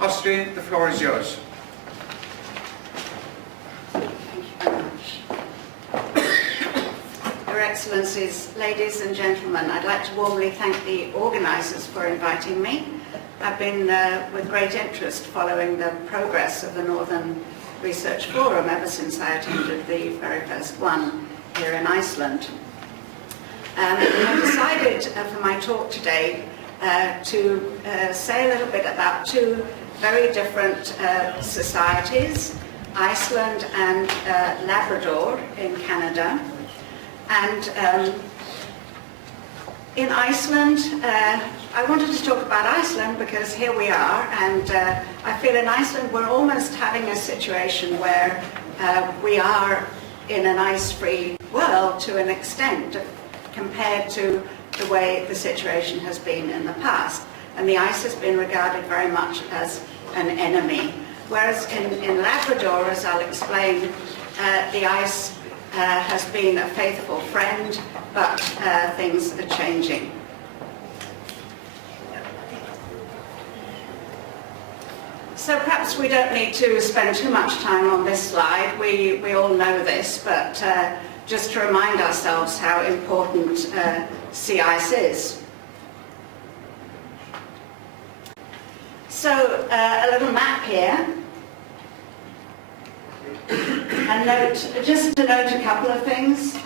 Astrid, the floor is yours. Thank you very much. Your Excellencies, ladies and gentlemen, I'd like to warmly thank the organisers for inviting me. I've been with great interest following the progress of the Northern Research Forum ever since I attended the very first one here in Iceland. I've decided for my talk today to say a little bit about two very different societies, Iceland and Labrador in Canada. And in Iceland, I wanted to talk about Iceland because here we are, and I feel in Iceland we're almost having a situation where we are in an ice-free world to an extent compared to the way the situation has been in the past. And the ice has been regarded very much as an enemy. Whereas in Labrador, as I'll explain, the ice has been a faithful friend, but things are changing. So perhaps we don't need to spend too much time on this slide. We all know this, but just to remind ourselves how important sea ice is. So a little map here. Just to note a couple of things.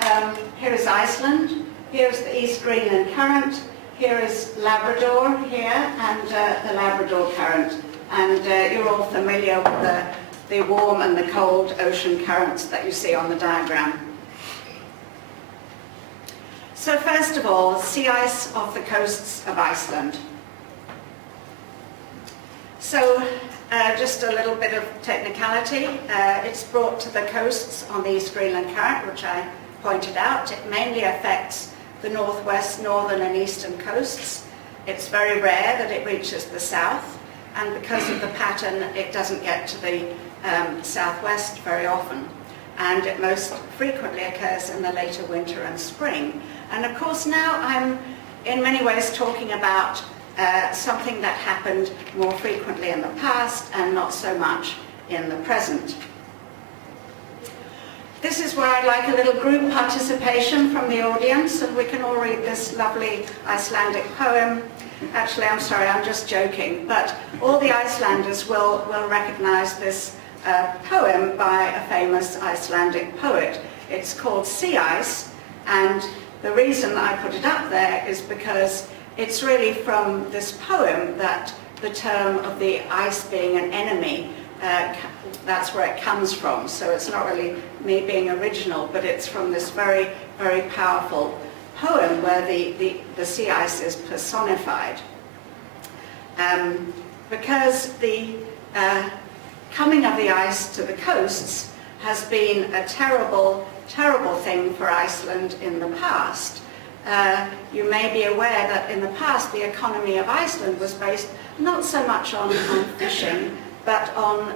Here is Iceland. Here is the East Greenland Current. Here is Labrador here, and the Labrador Current. And you're all familiar with the warm and the cold ocean currents that you see on the diagram. So first of all, sea ice off the coasts of Iceland. So just a little bit of technicality. It's brought to the coasts on the East Greenland Current, which I pointed out. It mainly affects the northwest, northern and eastern coasts. It's very rare that it reaches the south, and because of the pattern, it doesn't get to the southwest very often. And it most frequently occurs in the later winter and spring. And of course now I'm in many ways talking about something that happened more frequently in the past and not so much in the present. This is where I'd like a little group participation from the audience, and we can all read this lovely Icelandic poem. Actually, I'm sorry, I'm just joking, but all the Icelanders will recognize this poem by a famous Icelandic poet. It's called Sea Ice, and the reason I put it up there is because it's really from this poem that the term of the ice being an enemy, that's where it comes from. So it's not really me being original, but it's from this very, very powerful poem where the sea ice is personified. Because the coming of the ice to the coasts has been a terrible, terrible thing for Iceland in the past. You may be aware that in the past the economy of Iceland was based not so much on fishing, but on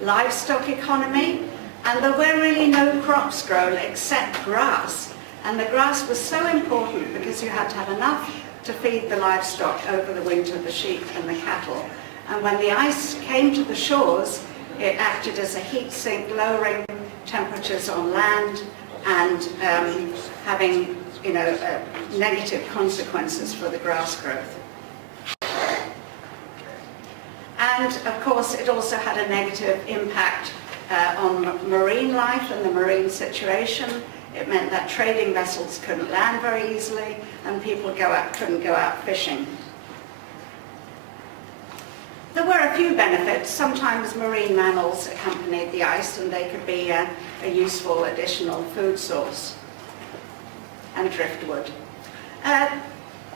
livestock economy, and there were really no crops grown except grass. And the grass was so important because you had to have enough to feed the livestock over the winter, the sheep and the cattle. And when the ice came to the shores, it acted as a heat sink, lowering temperatures on land and having negative consequences for the grass growth. And of course it also had a negative impact on marine life and the marine situation. It meant that trading vessels couldn't land very easily and people couldn't go out fishing. There were a few benefits. Sometimes marine mammals accompanied the ice and they could be a useful additional food source, and driftwood.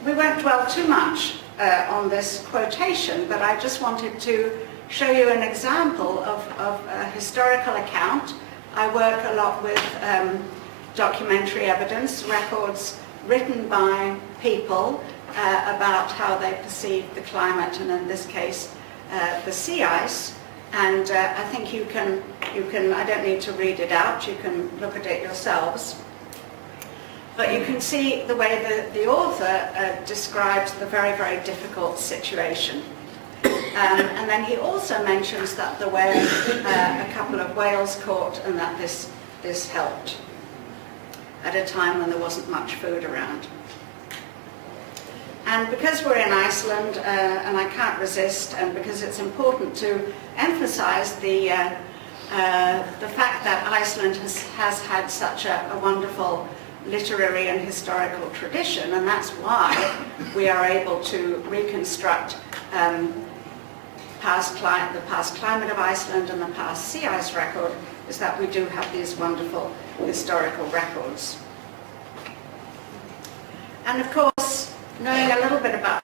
We won't dwell too much on this quotation, but I just wanted to show you an example of a historical account. I work a lot with documentary evidence, records written by people about how they perceived the climate, and in this case the sea ice. And I think you can, I don't need to read it out, you can look at it yourselves. But you can see the way the author describes the very, very difficult situation. And then he also mentions that there were a couple of whales caught and that this helped at a time when there wasn't much food around. And because we're in Iceland, and I can't resist, and because it's important to emphasize the fact that Iceland has had such a wonderful literary and historical tradition, and that's why we are able to reconstruct the past climate of Iceland and the past sea ice record, is that we do have these wonderful historical records. And of course, knowing a little bit about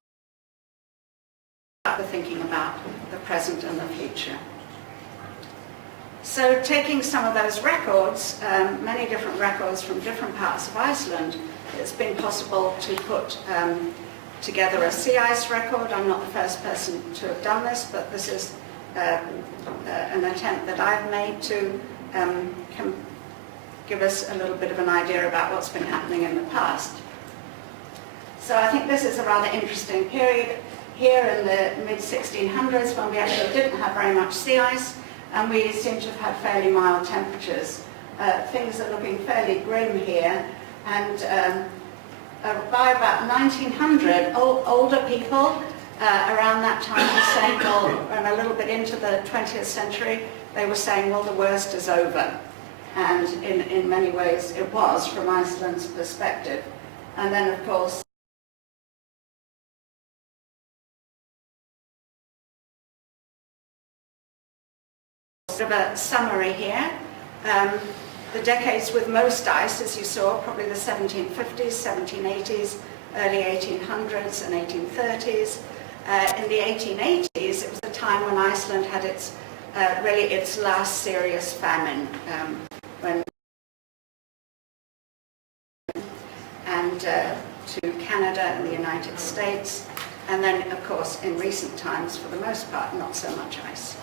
the thinking about the present and the future. So taking some of those records, many different records from different parts of Iceland, it's been possible to put together a sea ice record. I'm not the first person to have done this, but this is an attempt that I've made to give us a little bit of an idea about what's been happening in the past. So I think this is a rather interesting period here in the mid-1600s, when we actually didn't have very much sea ice, and we seem to have had fairly mild temperatures. Things are looking fairly grim here, and by about 1900, older people around that time were saying, well, and a little bit into the 20th century, they were saying, well, the worst is over. And in many ways it was, from Iceland's perspective. And then, of course, sort of a summary here. The decades with most ice, as you saw, probably the 1750s, 1780s, early 1800s and 1830s. In the 1880s, it was a time when Iceland had its really its last serious famine, to Canada and the United States, and then, of course, in recent times, for the most part, not so much ice.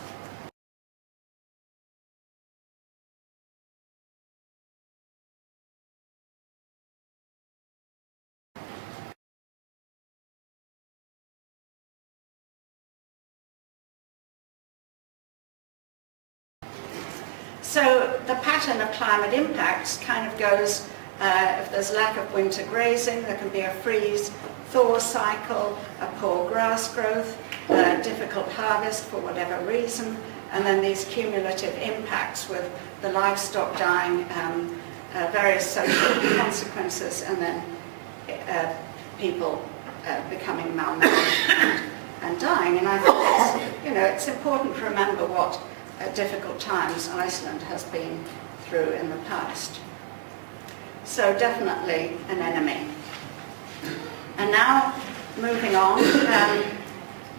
So the pattern of climate impacts kind of goes, if there's lack of winter grazing, there can be a freeze-thaw cycle, a poor grass growth, difficult harvest for whatever reason, and then these cumulative impacts with the livestock dying, various social consequences, and then people becoming malnourished and dying. And I think it's important to remember what difficult times Iceland has been through in the past. So definitely an enemy. And now moving on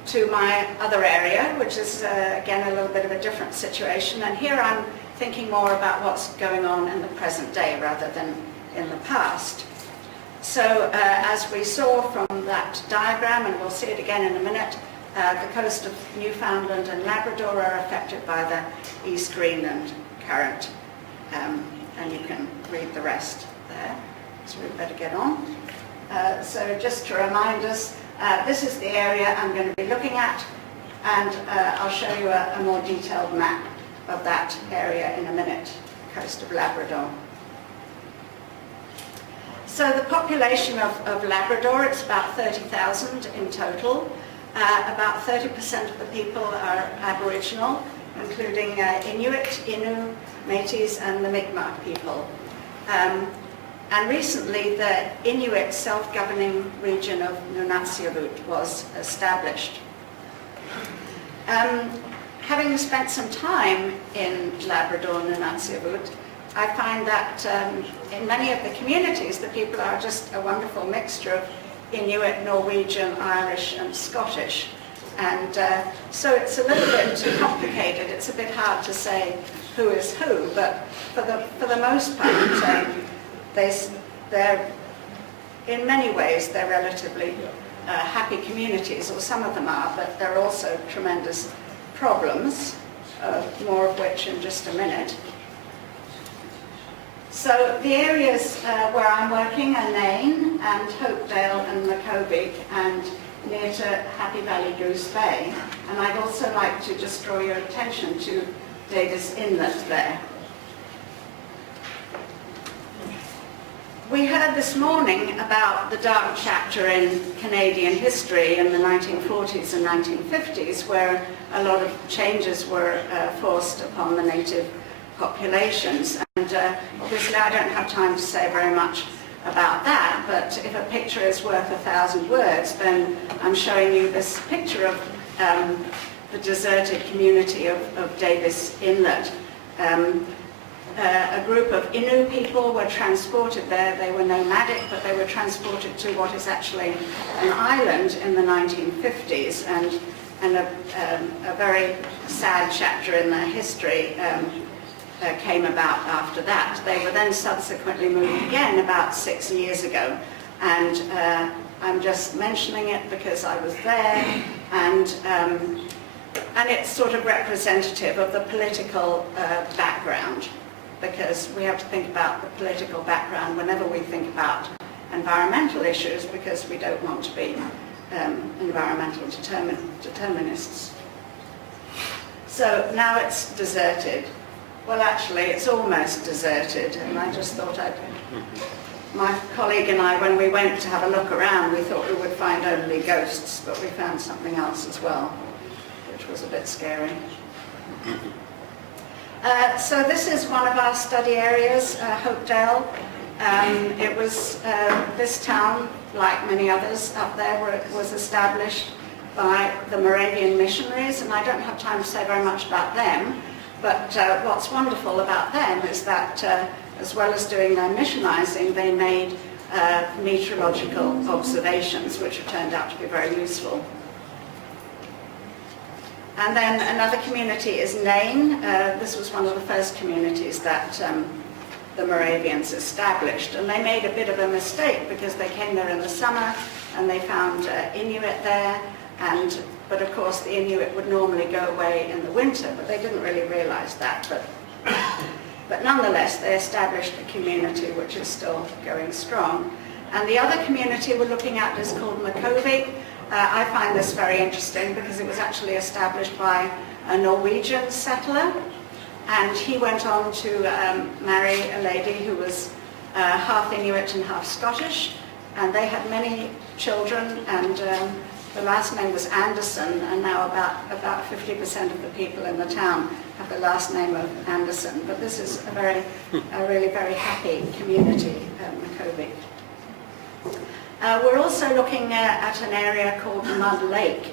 to my other area, which is again a little bit of a different situation. And here I'm thinking more about what's going on in the present day rather than in the past. So as we saw from that diagram, and we'll see it again in a minute, the coast of Newfoundland and Labrador are affected by the East Greenland current, and you can read the rest there, so we better get on. So just to remind us, this is the area I'm going to be looking at, and I'll show you a more detailed map of that area in a minute, coast of Labrador. So the population of Labrador, it's about 30,000 in total. About 30% of the people are Aboriginal, including Inuit, Innu, Métis, and the Mi'kmaq people. And recently, the Inuit self-governing region of Nunatsiavut was established. Having spent some time in Labrador and Nunatsiavut, I find that in many of the communities, the people are just a wonderful mixture of Inuit, Norwegian, Irish, and Scottish. And so it's a little bit complicated. It's a bit hard to say who is who, but for the most part, they're in many ways, they're relatively happy communities, or some of them are, but there are also tremendous problems, more of which in just a minute. So the areas where I'm working are Nain and Hopedale and Maccoby, and near to Happy Valley Goose Bay, and I'd also like to just draw your attention to Davis Inlet there. We heard this morning about the dark chapter in Canadian history in the 1940s and 1950s, where a lot of changes were forced upon the native populations. And obviously I don't have time to say very much about that, but if a picture is worth 1,000 words, then I'm showing you this picture of the deserted community of Davis Inlet. A group of Innu people were transported there. They were nomadic, but they were transported to what is actually an island in the 1950s, and a very sad chapter in their history came about after that. They were then subsequently moved again about 6 years ago, and I'm just mentioning it because I was there, and it's sort of representative of the political background, because we have to think about the political background whenever we think about environmental issues, because we don't want to be environmental determinists. So now it's deserted. Well, actually, it's almost deserted, and I just thought my colleague and I, when we went to have a look around, we thought we would find only ghosts, but we found something else as well, which was a bit scary. So this is one of our study areas, Hopedale. It was this town, like many others up there, where it was established by the Moravian missionaries, and I don't have time to say very much about them, but what's wonderful about them is that as well as doing their missionizing, they made meteorological observations, which have turned out to be very useful. And then another community is Nain. This was one of the first communities that the Moravians established, and they made a bit of a mistake because they came there in the summer and they found Inuit there, but of course the Inuit would normally go away in the winter, but they didn't really realize that. But nonetheless, they established a community which is still going strong. And the other community we're looking at is called Makovik. I find this very interesting because it was actually established by a Norwegian settler, and he went on to marry a lady who was half Inuit and half Scottish, and they had many children, and the last name was Anderson, and now about 50% of the people in the town have the last name of Anderson. But this is a really very happy community, Makovik. We're also looking at an area called Mud Lake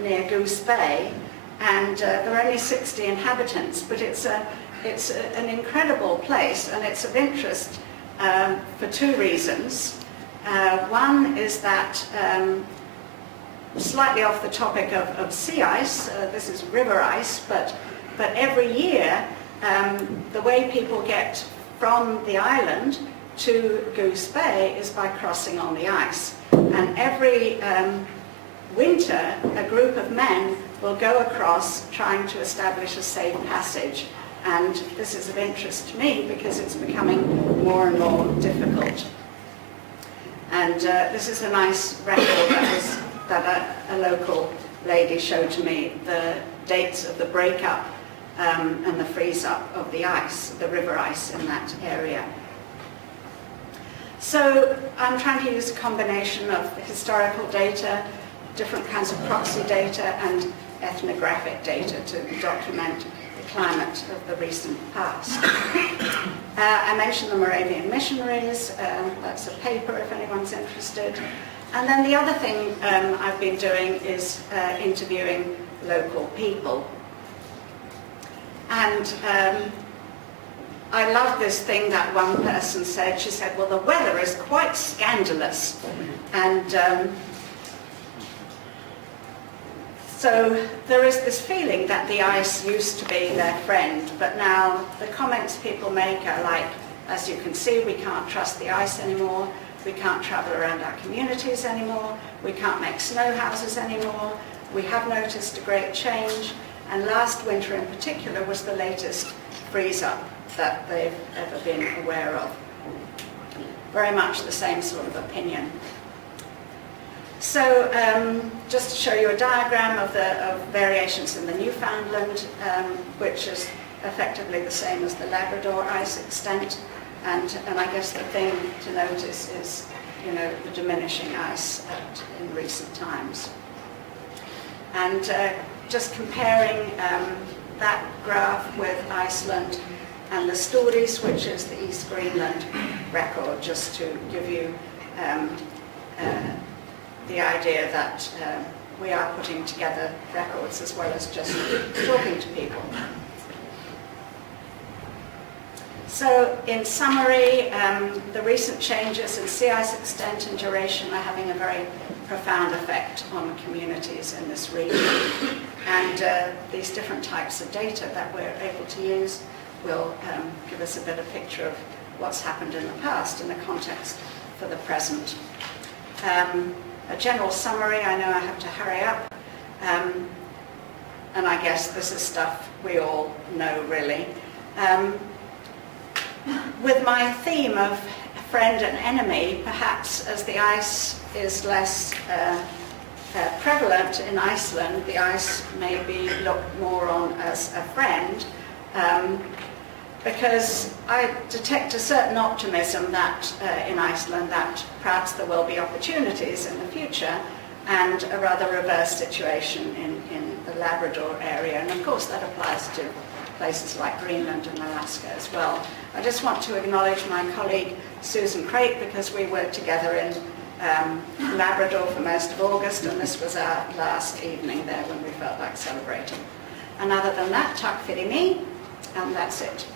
near Goose Bay, and there are only 60 inhabitants, but it's an incredible place, and it's of interest for two reasons. One is that, slightly off the topic of sea ice, this is river ice, but every year the way people get from the island to Goose Bay is by crossing on the ice. And every winter, a group of men will go across trying to establish a safe passage. And this is of interest to me because it's becoming more and more difficult. And this is a nice record that a local lady showed to me, the dates of the breakup and the freeze up of the ice, the river ice in that area. So I'm trying to use a combination of historical data, different kinds of proxy data, and ethnographic data to document the climate of the recent past. I mentioned the Moravian missionaries. That's a paper if anyone's interested. And then the other thing I've been doing is interviewing local people. And I love this thing that one person said. She said, well, the weather is quite scandalous. And so there is this feeling that the ice used to be their friend, but now the comments people make are like, as you can see, we can't trust the ice anymore, we can't travel around our communities anymore, we can't make snow houses anymore, we have noticed a great change, and last winter in particular was the latest freeze-up that they've ever been aware of. Very much the same sort of opinion. So just to show you a diagram of variations in the Newfoundland, which is effectively the same as the Labrador ice extent. And I guess the thing to notice is, you know, the diminishing ice in recent times. And just comparing that graph with Iceland and the Stories, which is the East Greenland record, just to give you the idea that we are putting together records as well as just talking to people. So in summary, the recent changes in sea ice extent and duration are having a very profound effect on communities in this region. And these different types of data that we're able to use will give us a better picture of what's happened in the past in the context for the present. A general summary, I know I have to hurry up, and I guess this is stuff we all know really. With my theme of friend and enemy, perhaps as the ice is less prevalent in Iceland, the ice may be looked more on as a friend, because I detect a certain optimism that in Iceland that perhaps there will be opportunities in the future, and a rather reverse situation in the Labrador area, and of course that applies to places like Greenland and Alaska as well. I just want to acknowledge my colleague Susan Crate, because we worked together in Labrador for most of August, and this was our last evening there when we felt like celebrating. And other than that, tak fyrir me, and that's it.